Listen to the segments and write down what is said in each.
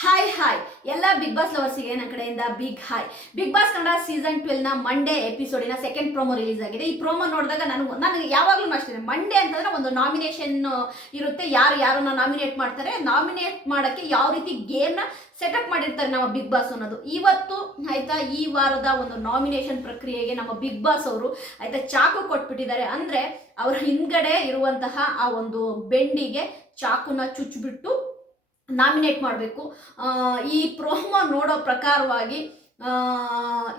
Hi ಎಲ್ಲ big boss ಲವರ್ಸಿಗೆ ನನ್ನ ಕಡೆಯಿಂದ big hi. Bigg Boss Kannada season 12 ನ ಮಂಡೇ ಎಪಿಸೋಡಿನ ಸೆಕೆಂಡ್ ಪ್ರೋಮೋ ರಿಲೀಸ್ ಆಗಿದೆ. ಈ ಪ್ರೋಮೋ ನೋಡಿದಾಗ ನನಗೆ ಯಾವಾಗಲೂ ಅಷ್ಟೇ, ಮಂಡೇ ಅಂತಂದ್ರೆ ಒಂದು ನಾಮಿನೇಷನ್ ಇರುತ್ತೆ. ಯಾರನ್ನ ನಾಮಿನೇಟ್ ಮಾಡ್ತಾರೆ, ನಾಮಿನೇಟ್ ಮಾಡೋಕ್ಕೆ ಯಾವ ರೀತಿ ಗೇಮ್ನ ಸೆಟಪ್ ಮಾಡಿರ್ತಾರೆ ನಮ್ಮ ಬಿಗ್ ಬಾಸ್ ಅನ್ನೋದು. ಇವತ್ತು ಆಯ್ತಾ, ಈ ವಾರದ ಒಂದು ನಾಮಿನೇಷನ್ ಪ್ರಕ್ರಿಯೆಗೆ ನಮ್ಮ ಬಿಗ್ ಬಾಸ್ ಅವರು ಆಯ್ತಾ ಚಾಕು ಕೊಟ್ಬಿಟ್ಟಿದ್ದಾರೆ. ಅಂದ್ರೆ ಅವರ ಹಿಂದ್ಗಡೆ ಇರುವಂತಹ ಆ ಒಂದು ಬೆಂಡಿಗೆ ಚಾಕುನ ಚುಚ್ಚಿಬಿಟ್ಟು ನಾಮಿನೇಟ್ ಮಾಡಬೇಕು. ಈ ಪ್ರೋಮೋ ನೋಡೋ ಪ್ರಕಾರವಾಗಿ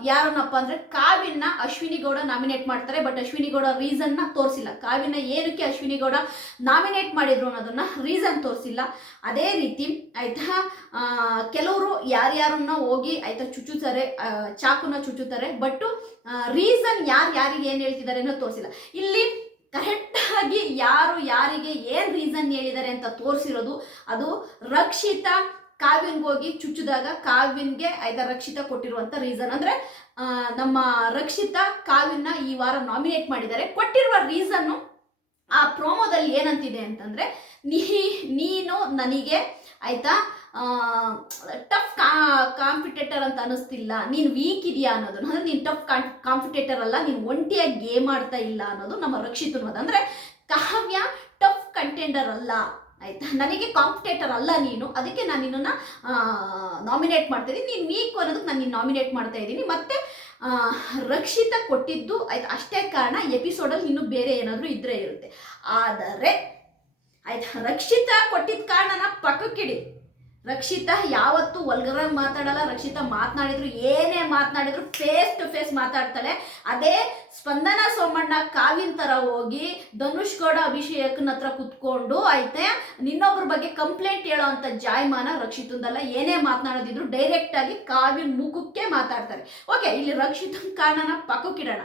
ಯಾರನ್ನಪ್ಪ ಅಂದರೆ ಕಾವ್ಯನ ಅಶ್ವಿನಿ ಗೌಡ ನಾಮಿನೇಟ್ ಮಾಡ್ತಾರೆ. ಬಟ್ ಅಶ್ವಿನಿ ಗೌಡ ರೀಸನ್ನ ತೋರಿಸಿಲ್ಲ. ಕಾವ್ಯನ ಏನಕ್ಕೆ ಅಶ್ವಿನಿ ಗೌಡ ನಾಮಿನೇಟ್ ಮಾಡಿದ್ರು ಅನ್ನೋದನ್ನ ರೀಸನ್ ತೋರಿಸಿಲ್ಲ. ಅದೇ ರೀತಿ ಆಯ್ತಾ, ಕೆಲವರು ಯಾರ್ಯಾರನ್ನ ಹೋಗಿ ಆಯ್ತಾ ಚುಚ್ಚುತ್ತಾರೆ, ಚಾಕುನ ಚುಚ್ಚುತ್ತಾರೆ. ಬಟ್ ರೀಸನ್ ಯಾರಿಗೆ ಏನು ಹೇಳ್ತಿದ್ದಾರೆ ಅನ್ನೋ ತೋರಿಸಿಲ್ಲ. ಇಲ್ಲಿ ಕರೆಕ್ಟಾಗಿ ಯಾರು ಯಾರಿಗೆ ಏನು ರೀಸನ್ ಹೇಳಿದ್ದಾರೆ ಅಂತ ತೋರಿಸಿರೋದು ಅದು ರಕ್ಷಿತಾ ಕಾವ್ಯನ್ಗೋಗಿ ಚುಚ್ಚಿದಾಗ ಕಾವ್ಯನ್ಗೆ ಆಯ್ತಾ ರಕ್ಷಿತಾ ಕೊಟ್ಟಿರುವಂಥ ರೀಸನ್. ಅಂದರೆ ನಮ್ಮ ರಕ್ಷಿತಾ ಕಾವ್ಯನ ಈ ವಾರ ನಾಮಿನೇಟ್ ಮಾಡಿದ್ದಾರೆ. ಕೊಟ್ಟಿರುವ ರೀಸನ್ನು ಆ ಪ್ರೋಮೋದಲ್ಲಿ ಏನಂತಿದೆ ಅಂತಂದರೆ, ನೀನು ನನಗೆ ಆಯ್ತಾ ಟಫ್ ಕಾಂಪಿಟೇಟರ್ ಅಂತ ಅನ್ನಿಸ್ತಿಲ್ಲ, ನೀನು ವೀಕ್ ಇದೆಯಾ ಅನ್ನೋದು. ಅಂದರೆ ನೀನು ಟಫ್ ಕಾಂಪಿಟೇಟರ್ ಅಲ್ಲ, ನೀನು ಒಂಟಿಯಾಗಿ ಗೇಮ್ ಆಡ್ತಾ ಇಲ್ಲ ಅನ್ನೋದು ನಮ್ಮ ರಕ್ಷಿತ್ ಅನ್ನೋದು. ಅಂದರೆ ಕಾವ್ಯ ಟಫ್ ಕಂಟೆಂಡರ್ ಅಲ್ಲ ಆಯ್ತಾ, ನನಗೆ ಕಾಂಪಿಟೇಟರ್ ಅಲ್ಲ ನೀನು, ಅದಕ್ಕೆ ನಾನು ನಿನ್ನನ್ನು ನಾಮಿನೇಟ್ ಮಾಡ್ತಾ ಇದ್ದೀನಿ. ನೀನು ವೀಕ್ ಅನ್ನೋದಕ್ಕೆ ನಾನು ನಿನ್ನ ನಾಮಿನೇಟ್ ಮಾಡ್ತಾ ಇದ್ದೀನಿ. ಮತ್ತೆ ರಕ್ಷಿತ ಕೊಟ್ಟಿದ್ದು ಆಯ್ತಾ ಅಷ್ಟೇ ಕಾರಣ. ಎಪಿಸೋಡಲ್ಲಿ ಇನ್ನೂ ಬೇರೆ ಏನಾದರೂ ಇದ್ರೆ ಇರುತ್ತೆ. ಆದರೆ ಆಯ್ತಾ, ರಕ್ಷಿತಾ ಕೊಟ್ಟಿದ್ದ ಕಾರಣನ ಪಕ್ಕಕ್ಕಿಡಿ. ರಕ್ಷಿತಾ ಯಾವತ್ತೂ ವಲ್ಗರಾಗಿ ಮಾತಾಡಲ್ಲ. ರಕ್ಷಿತಾ ಮಾತನಾಡಿದ್ರು, ಏನೇ ಮಾತನಾಡಿದ್ರು ಫೇಸ್ ಟು ಫೇಸ್ ಮಾತಾಡ್ತಾಳೆ. ಅದೇ ಸ್ಪಂದನ ಸೋಮಣ್ಣ ಕಾವ್ಯನ್ ಥರ ಹೋಗಿ ಧನುಷ್ ಗೌಡ ಅಭಿಷೇಕನ ಹತ್ರ ಕುತ್ಕೊಂಡು ಆಯ್ತಾ ನಿನ್ನೊಬ್ಬರ ಬಗ್ಗೆ ಕಂಪ್ಲೇಂಟ್ ಹೇಳೋ ಅಂಥ ಜಾಯಮಾನ ರಕ್ಷಿತಂದಲ್ಲ. ಏನೇ ಮಾತನಾಡೋದಿದ್ರು ಡೈರೆಕ್ಟಾಗಿ ಕಾವ್ಯನ್ ಮುಖಕ್ಕೆ ಮಾತಾಡ್ತಾರೆ. ಓಕೆ, ಇಲ್ಲಿ ರಕ್ಷಿತನ ಕಾರಣನ ಪಕ್ಕಕ್ಕಿಡೋಣ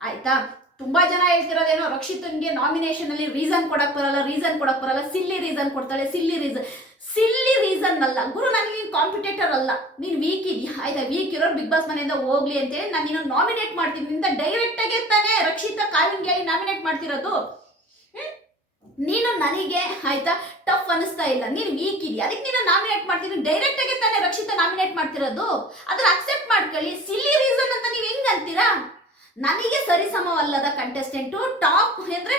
ಆಯ್ತಾ. ತುಂಬಾ ಜನ ಹೇಳ್ತಿರೋದೇನೋ ರಕ್ಷಿತನ್ಗೆ ನಾಮಿನೇಷನ್ ಅಲ್ಲಿ ರೀಸನ್ ಕೊಡಕ್ ಬರಲ್ಲ, ಸಿಲ್ಲಿ ರೀಸನ್ ಕೊಡ್ತಾಳೆ. ಸಿಲ್ಲಿ ರೀಸನ್ ಅಲ್ಲ ಗುರು, ನನಗೆ ಕಾಂಪಿಟೇಟರ್ ಅಲ್ಲ, ನೀನು ವೀಕ್ ಇದೆಯಾ ಆಯ್ತಾ, ವೀಕ್ ಇರೋರು ಬಿಗ್ ಬಾಸ್ ಮನೆಯಿಂದ ಹೋಗ್ಲಿ ಅಂತೇಳಿ ನಾನು ನೀನು ನಾಮಿನೇಟ್ ಮಾಡ್ತೀನಿ ಅಂತ ಡೈರೆಕ್ಟ್ ಆಗಿ ತಾನೇ ರಕ್ಷಿತಾ ಕಾವ್ಯನ್ಗೆ ನಾಮಿನೇಟ್ ಮಾಡ್ತಿರೋದು. ನೀನು ನನಗೆ ಆಯ್ತಾ ಟಫ್ ಅನಿಸ್ತಾ ಇಲ್ಲ, ನೀನು ವೀಕ್ ಇದೆಯಾ, ಅದಕ್ಕೆ ನೀನು ನಾಮಿನೇಟ್ ಮಾಡ್ತೀನಿ ಡೈರೆಕ್ಟ್ ಆಗಿ ತಾನೇ ರಕ್ಷಿತಾ ನಾಮಿನೇಟ್ ಮಾಡ್ತಿರೋದು. ಅದನ್ನ ಅಕ್ಸೆಪ್ಟ್ ಮಾಡ್ಕೊಳ್ಳಿ. ಸಿಲ್ಲಿ ರೀಸನ್ ಅಂತ ನೀವು ಹೆಂಗ್ ಅಂತೀರಾ? ನನಗೆ ಸರಿಸಮವಲ್ಲದ ಕಂಟೆಸ್ಟೆಂಟು ಟಾಪ್ ಅಂದರೆ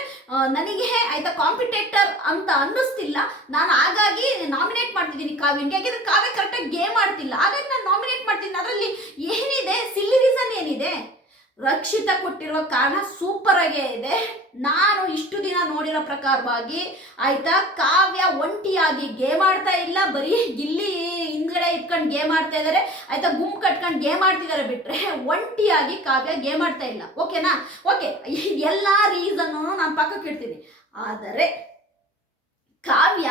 ನನಗೆ ಆಯ್ತಾ ಕಾಂಪಿಟೇಟರ್ ಅಂತ ಅನ್ನಿಸ್ತಿಲ್ಲ, ನಾನು ಹಾಗಾಗಿ ನಾಮಿನೇಟ್ ಮಾಡ್ತಿದ್ದೀನಿ ಕಾವ್ಯನ್ಗೆ. ಯಾಕೆಂದ್ರೆ ಕಾವ್ಯ ಕರೆಕ್ಟಾಗಿ ಗೇಮ್ ಆಡ್ತಿಲ್ಲ, ಹಾಗಾಗಿ ನಾನು ನಾಮಿನೇಟ್ ಮಾಡ್ತೀನಿ. ಅದರಲ್ಲಿ ಏನಿದೆ, ಸಿಲ್ಲಿ ರೀಸನ್ ಏನಿದೆ? ರಕ್ಷಿತಾ ಕೊಟ್ಟಿರುವ ಕಾರಣ ಸೂಪರ್ ಆಗೇ ಇದೆ. ನಾನು ಇಷ್ಟು ದಿನ ನೋಡಿರೋ ಪ್ರಕಾರವಾಗಿ ಆಯ್ತಾ ಕಾವ್ಯ ಒಂಟಿಯಾಗಿ ಗೇಮ್ ಆಡ್ತಾ ಇಲ್ಲ, ಬರೀ ಗಿಲ್ಲಿ ಹಿಂದ್ಗಡೆ ಇಟ್ಕೊಂಡು ಗೇಮ್ ಆಡ್ತಾ ಇದ್ದಾರೆ ಆಯ್ತಾ, ಗುಂಪು ಕಟ್ಕೊಂಡು ಗೇಮ್ ಆಡ್ತಿದ್ದಾರೆ. ಬಿಟ್ರೆ ಒಂಟಿಯಾಗಿ ಕಾವ್ಯ ಗೇಮ್ ಆಡ್ತಾ ಇಲ್ಲ. ಓಕೆನಾ? ಓಕೆ, ಎಲ್ಲ ರೀಸನ್ನು ನಾನು ಪಕ್ಕಕ್ಕೆ ಇಡ್ತೀನಿ. ಆದರೆ ಕಾವ್ಯ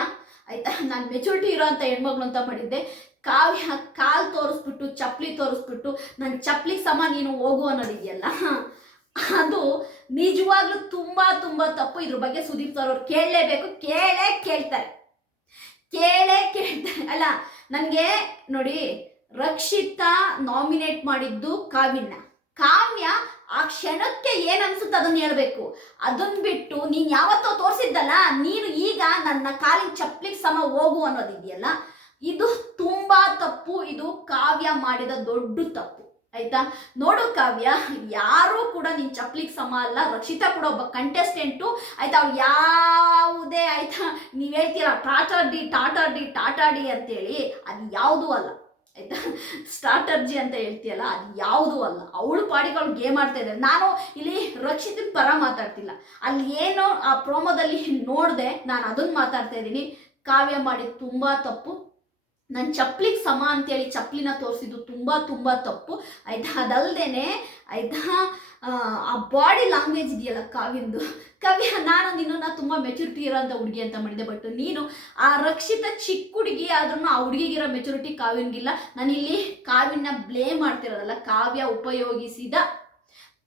ಆಯ್ತಾ, ನಾನು ಮೆಚುರಿಟಿ ಇರೋ ಅಂತ ಹೆಣ್ಮಗಳು ಅಂತ ಮಾಡಿದ್ದೆ. ಕಾವ್ಯ ಕಾಲು ತೋರಿಸ್ಬಿಟ್ಟು ಚಪ್ಪಲಿ ತೋರಿಸ್ಬಿಟ್ಟು ನನ್ನ ಚಪ್ಪಲಿ ಸಮ ನೀನು ಹೋಗು ಅನ್ನೋದಿದೆಯಲ್ಲ, ಅದು ನಿಜವಾಗ್ಲೂ ತುಂಬಾ ತುಂಬಾ ತಪ್ಪು. ಇದ್ರ ಬಗ್ಗೆ ಸುದೀಪ್ ಸರ್ ಅವ್ರು ಕೇಳಲೇಬೇಕು. ಕೇಳ್ತಾರೆ ಅಲ್ಲ. ನನಗೆ ನೋಡಿ, ರಕ್ಷಿತಾ ನಾಮಿನೇಟ್ ಮಾಡಿದ್ದು ಕಾವ್ಯ ಆ ಕ್ಷಣಕ್ಕೆ ಏನ್ ಅನ್ಸುತ್ತೆ ಅದನ್ನ ಹೇಳ್ಬೇಕು. ಅದನ್ನ ಬಿಟ್ಟು ನೀನ್ ಯಾವತ್ತೋ ತೋರಿಸಿದ್ದಲ್ಲ, ನೀನು ಈಗ ನನ್ನ ಕಾಲಿನ ಚಪ್ಪಲಿಗೆ ಸಮ ಹೋಗು ಅನ್ನೋದಿದೆಯಲ್ಲ, ಇದು ತುಂಬಾ ತಪ್ಪು. ಇದು ಕಾವ್ಯ ಮಾಡಿದ ದೊಡ್ಡ ತಪ್ಪು ಆಯ್ತಾ. ನೋಡು ಕಾವ್ಯ, ಯಾರೂ ಕೂಡ ನಿನ್ ಚಪ್ಪಲಿಗೆ ಸಮ ಅಲ್ಲ. ರಕ್ಷಿತಾ ಕೂಡ ಒಬ್ಬ ಕಂಟೆಸ್ಟೆಂಟು ಆಯ್ತಾ. ಅವ್ರು ಯಾವುದೇ ಆಯ್ತಾ, ನೀವ್ ಹೇಳ್ತೀರಾ ಟಾಟಾಡಿ ಅಂತೇಳಿ, ಅದು ಯಾವುದೂ ಅಲ್ಲ ಆಯ್ತಾ. ಸ್ಟ್ರಾಟರ್ಜಿ ಅಂತ ಹೇಳ್ತೀಯಲ್ಲ, ಅದು ಯಾವುದೂ ಅಲ್ಲ. ಅವಳು ಪಾಡಿಗಳು ಗೇಮ್ ಆಡ್ತಾ ಇದ್ದಾರೆ. ನಾನು ಇಲ್ಲಿ ರಕ್ಷಿತನ ಪರ ಮಾತಾಡ್ತಿಲ್ಲ. ಅಲ್ಲಿ ಏನೋ ಆ ಪ್ರೋಮೋದಲ್ಲಿ ನೋಡಿದೆ, ನಾನು ಅದನ್ನ ಮಾತಾಡ್ತಾ ಇದ್ದೀನಿ. ಕಾವ್ಯ ಮಾಡಿದ ತುಂಬಾ ತಪ್ಪು. ನನ್ನ ಚಪ್ಪಲಿಗೆ ಸಮ ಅಂತೇಳಿ ಚಪ್ಪಲಿನ ತೋರಿಸಿದ್ದು ತುಂಬ ತಪ್ಪು ಆಯ್ತಾ. ಅದಲ್ದೇನೆ ಆಯ್ತಾ, ಆ ಬಾಡಿ ಲ್ಯಾಂಗ್ವೇಜ್ ಇದೆಯಲ್ಲ ಕಾವ್ಯಂದು. ಕಾವ್ಯ, ನಾನು ನಿನ್ನನ್ನು ತುಂಬ ಮೆಚುರಿಟಿ ಇರೋಂಥ ಹುಡುಗಿ ಅಂತ ಮಾಡಿದೆ. ಬಟ್ ನೀನು ಆ ರಕ್ಷಿತ ಚಿಕ್ಕ ಹುಡುಗಿ ಆದ್ರೂ ಆ ಹುಡುಗಿಗಿರೋ ಮೆಚುರಿಟಿ ಕಾವ್ಯನ್ಗಿಲ್ಲ. ನಾನಿಲ್ಲಿ ಕಾವ್ಯನ ಬ್ಲೇಮ್ ಮಾಡ್ತಿರೋದಲ್ಲ, ಕಾವ್ಯ ಉಪಯೋಗಿಸಿದ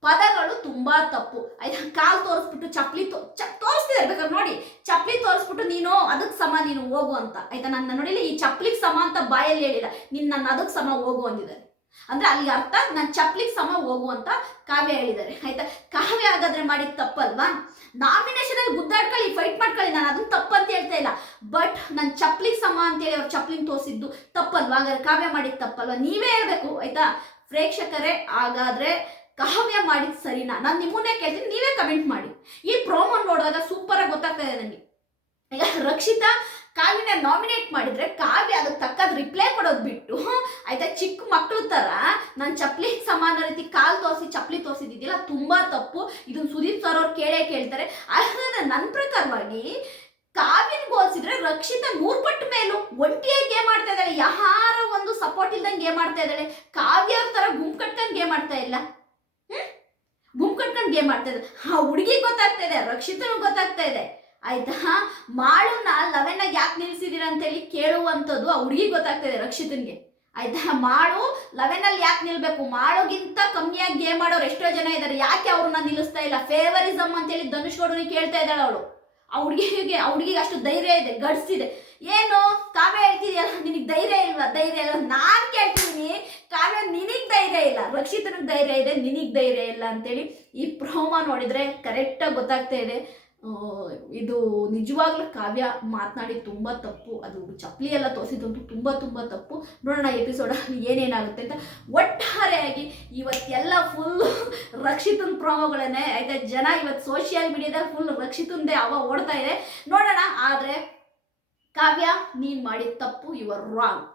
ಪದಗಳು ತುಂಬಾ ತಪ್ಪು ಆಯ್ತಾ. ಕಾಲು ತೋರಿಸ್ಬಿಟ್ಟು ಚಪ್ಪಲಿ ತೋರಿಸ್ತಿದ್ದಾರೆ, ಬೇಕಾದ್ರೆ ನೋಡಿ, ಚಪ್ಪಲಿ ತೋರಿಸ್ಬಿಟ್ಟು ನೀನು ಅದಕ್ಕೆ ಸಮ ನೀನು ಹೋಗು ಅಂತ ಆಯ್ತಾ. ನನ್ನ ನೋಡಿಲಿ ಈ ಚಪ್ಪಲಿಗೆ ಸಮ ಅಂತ ಬಾಯಲ್ಲಿ ಹೇಳಿಲ್ಲ, ನೀನು ನನ್ನ ಅದಕ್ಕೆ ಸಮ ಹೋಗು ಅಂದಿದ್ದಾರೆ. ಅಂದ್ರೆ ಅಲ್ಲಿ ಅರ್ಥ ನಾನು ಚಪ್ಲಿಗೆ ಸಮ ಹೋಗು ಅಂತ ಕಾವ್ಯ ಹೇಳಿದ್ದಾರೆ ಆಯ್ತಾ. ಕಾವ್ಯ ಹಾಗಾದ್ರೆ ಮಾಡಿದ ತಪ್ಪಲ್ವಾ? ನಾಮಿನೇಷನ್ ಅಲ್ಲಿ ಗುದ್ದಾಡ್ಕೊಳ್ಳಿ, ಫೈಟ್ ಮಾಡ್ಕೊಳ್ಳಿ, ನಾನು ಅದನ್ನ ತಪ್ಪಂತ ಹೇಳ್ತಾ ಇಲ್ಲ. ಬಟ್ ನಾನು ಚಪ್ಲಿಗೆ ಸಮ ಅಂತೇಳಿ ಅವ್ರು ಚಪ್ಲಿನ ತೋರಿಸಿದ್ದು ತಪ್ಪಲ್ವಾ? ಹಾಗಾದ್ರೆ ಕಾವ್ಯ ಮಾಡಿದ ತಪ್ಪಲ್ವಾ? ನೀವೇ ಹೇಳ್ಬೇಕು ಆಯ್ತಾ ಪ್ರೇಕ್ಷಕರೇ. ಹಾಗಾದ್ರೆ ಕಾವ್ಯ ಮಾಡಿದ್ ಸರಿನಾ? ನಾನು ನಿಮ್ಮನ್ನೇ ಕೇಳ್ತೀನಿ, ನೀವೇ ಕಮೆಂಟ್ ಮಾಡಿ. ಈ ಪ್ರೋಮೋ ನೋಡಿದಾಗ ಸೂಪರ್ ಆಗಿ ಗೊತ್ತಾಗ್ತಾ ಇದೆ ನನಗೆ. ಈಗ ರಕ್ಷಿತಾ ಕಾವ್ಯನ ನಾಮಿನೇಟ್ ಮಾಡಿದ್ರೆ ಕಾವ್ಯ ಅದಕ್ಕೆ ತಕ್ಕದ ರಿಪ್ಲೈ ಕೊಡೋದು ಬಿಟ್ಟು ಆಯ್ತಾ ಚಿಕ್ಕ ಮಕ್ಳು ತರ ನಾನು ಚಪ್ಲಿ ಸಮಾನ ರೀತಿ ಕಾಲ್ ತೋರಿಸಿ ಚಪ್ಲಿ ತೋರಿಸಿದ್ದಿಲ್ಲ, ತುಂಬಾ ತಪ್ಪು. ಇದನ್ನ ಸುದೀಪ್ ಸರ್ ಅವ್ರು ಕೇಳ್ತಾರೆ. ಹಾಗಾದ್ರೆ ನನ್ನ ಪ್ರಕಾರವಾಗಿ ಕಾವ್ಯನ ಹೋಲಿಸಿದ್ರೆ ರಕ್ಷಿತಾ 100 ಪಟ್ಟು ಮೇಲೂ ಒಂಟಿಯಾಗಿ ಗೇಮ್ ಆಡ್ತಾ ಇದ್ದಾಳೆ. ಯಾರ ಒಂದು ಸಪೋರ್ಟ್ ಇಲ್ದಂಗೆ ಗೇಮ್ ಆಡ್ತಾ ಇದ್ದಾಳೆ. ಕಾವ್ಯ ತರ ಗುಂಪು ಕಟ್ಕೊಂಡು ಗೇಮ್ ಆಡ್ತಾ ಇಲ್ಲ, ಗುಂಪು ಕಟ್ಕೊಂಡು ಗೇಮ್ ಆಡ್ತಾ ಇದ್ದಾರೆ. ಆ ಹುಡುಗಿ ಗೊತ್ತಾಗ್ತಾ ಇದೆ, ರಕ್ಷಿತನೂ ಗೊತ್ತಾಗ್ತಾ ಇದೆ ಆಯ್ತಾ. ಮಾಳುನ 11 ಯಾಕೆ ನಿಲ್ಸಿದೀರ ಅಂತೇಳಿ ಕೇಳುವಂಥದ್ದು ಆ ಹುಡುಗಿ ಗೊತ್ತಾಗ್ತಾ ಇದೆ ರಕ್ಷಿತನ್ಗೆ ಆಯ್ತಾ. ಮಾಳು 11 ಯಾಕೆ ನಿಲ್ಬೇಕು? ಮಾಳುಗಿಂತ ಕಮ್ಮಿಯಾಗಿ ಗೇಮ್ ಆಡೋರು ಎಷ್ಟೋ ಜನ ಇದ್ದಾರೆ, ಯಾಕೆ ಅವ್ರನ್ನ ನಿಲ್ಲಿಸ್ತಾ ಇಲ್ಲ? ಫೇವರಿಸಮ್ ಅಂತೇಳಿ ಧನುಷ್ ಗೌಡನಿಗೆ ಕೇಳ್ತಾ ಇದ್ದಾಳೆ ಅವಳು. ಆ ಹುಡುಗಿಗೆ ಅಷ್ಟು ಧೈರ್ಯ ಇದೆ, ಗಟ್ಸ್ ಇದೆ. ಏನು ಕಾವ್ಯ ಹೇಳ್ತಿದ್ಯಲ್ಲ ನಿನಗೆ ಧೈರ್ಯ ಇಲ್ವಾ? ಧೈರ್ಯ ಇಲ್ಲ. ನಾನು ಕೇಳ್ತೀನಿ ಕಾವ್ಯ ನಿನಗೆ ಧೈರ್ಯ ಇಲ್ಲ, ರಕ್ಷಿತನಿಗೆ ಧೈರ್ಯ ಇದೆ, ನಿನಗೆ ಧೈರ್ಯ ಇಲ್ಲ ಅಂತೇಳಿ ಈ ಪ್ರೋಮೋ ನೋಡಿದ್ರೆ ಕರೆಕ್ಟಾಗಿ ಗೊತ್ತಾಗ್ತಾ ಇದೆ. ಇದು ನಿಜವಾಗ್ಲೂ ಕಾವ್ಯ ಮಾತನಾಡಿ ತುಂಬ ತಪ್ಪು. ಅದು ಚಪ್ಪಲಿ ಎಲ್ಲ ತೋರಿಸಿದಂತೂ ತುಂಬ ತಪ್ಪು. ನೋಡೋಣ ಎಪಿಸೋಡಲ್ಲಿ ಏನೇನಾಗುತ್ತೆ ಅಂತ. ಒಟ್ಟಾರೆಯಾಗಿ ಇವತ್ತೆಲ್ಲ ಫುಲ್ ರಕ್ಷಿತನ ಪ್ರೋಮೋಗಳನ್ನೇ ಆಯ್ತಾ. ಜನ ಇವತ್ತು ಸೋಷಿಯಲ್ ಮೀಡಿಯಾದಲ್ಲಿ ಫುಲ್ ರಕ್ಷಿತಂದೇ ಓಡ್ತಾ ಇದೆ. ನೋಡೋಣ. ಆದರೆ ಕಾವ್ಯ ನೀನು ಮಾಡಿದ ತಪ್ಪು, ಯು ಆರ್ ರಾಂಗ್.